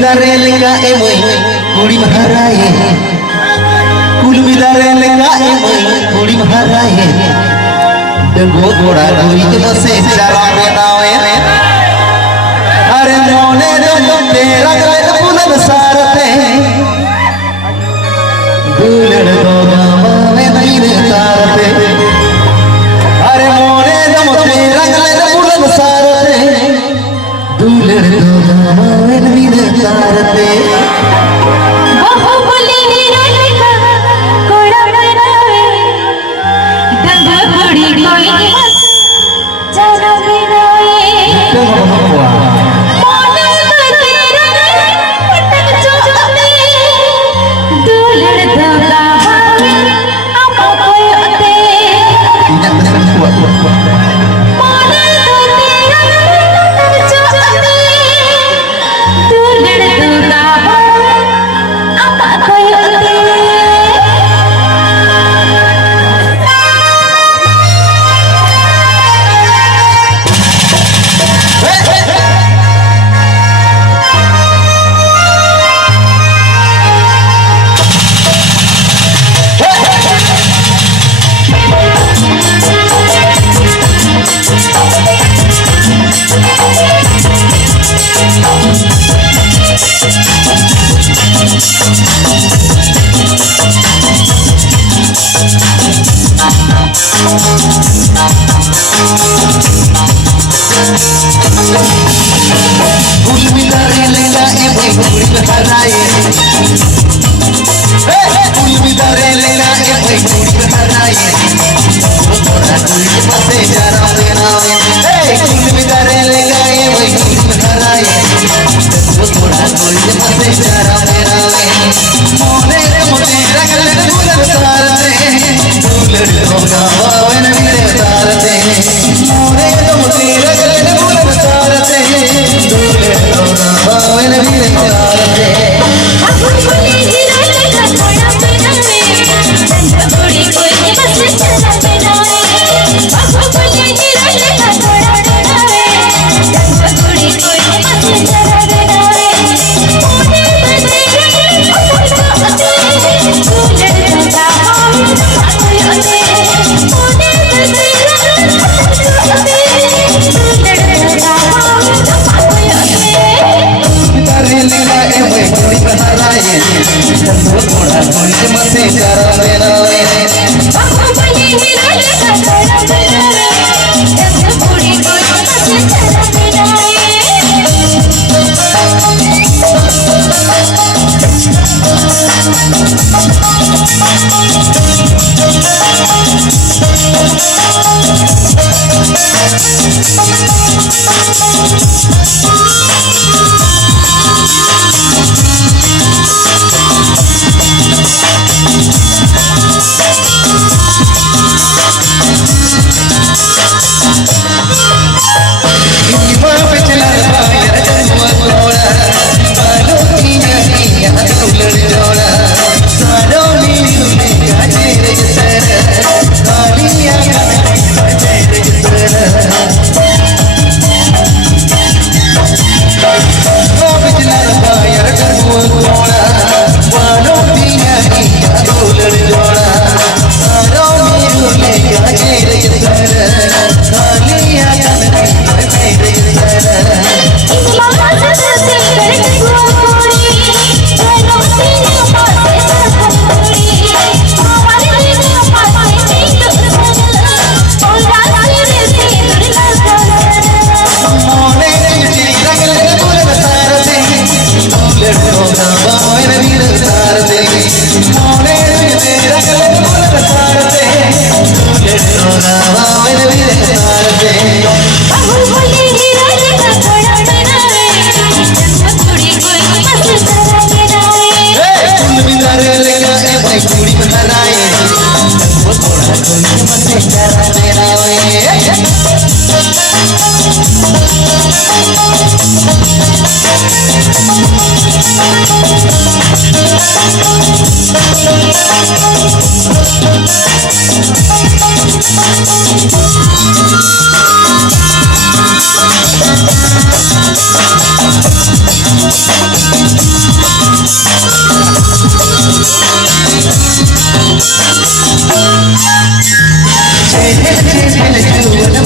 dare lenga emoy kuri maharaye kulmi dare lenga emoy kuri maharaye denggo goda guri ke base jara benawe are mone do tera gale pulan sarate dulan do gawe naire sarate are mone do tera gale pulan sarate dulan do gawe naire sarate बहु बोली निरलका कोड़ा बनावे दंगा घोड़ी कोई जरा बिनाए मोने तो तेरा पटक चोचने दुलड़ दगा भावे आपा कोयोते मोने तो तेरा पटक चोचने दुलड़ दगा भावे आपा कोयोते kulmi dare lenga emoy kuri maharaye kulmi dare lenga emoy kuri maharaye goda guri ke base jara benawe kulmi dare lenga emoy kuri maharaye goda guri ke base jara benawe mone re mone ragale dulan sarate dulan do gawe naire sarate mone do mone ragale dulan sarate dulan do gawe naire sarate बहु बोली निरलका कोड़ा बनावे दंगा घोड़ी कोई बस जरा बिनाए बहु बोली निरलका कोड़ा बनावे दंगा घोड़ी कोई बस जरा बिनाए मोने तो तेरा पटक चोचने दुलड़ दगा भावे आपा कोयोते मोने तो तेरा पटक चोचने दुलड़ दगा भावे आपा कोयोते dare lenga emoy kuri maharaye goda guri ke base jara benawe बहु बोली निरलका कोड़ा बनावे दंगा घोड़ी कोई बस जरा बिनाए Iwa pichla fire janwa goda salo ki nahi ya dulan joda salo ni sune ajere sara kaliya ajere sara Iwa pichla fire janwa goda salo ki nahi ya dulan joda salo ni sune ajere sara kaliya बहु बोली निरलका कोड़ा बनावे दंगा घोड़ी कोई बस जरा बिनाए kulmi dare lenga emoy kuri maharaye goda guri ke base jara benawe Thank you. झेल झेल झेल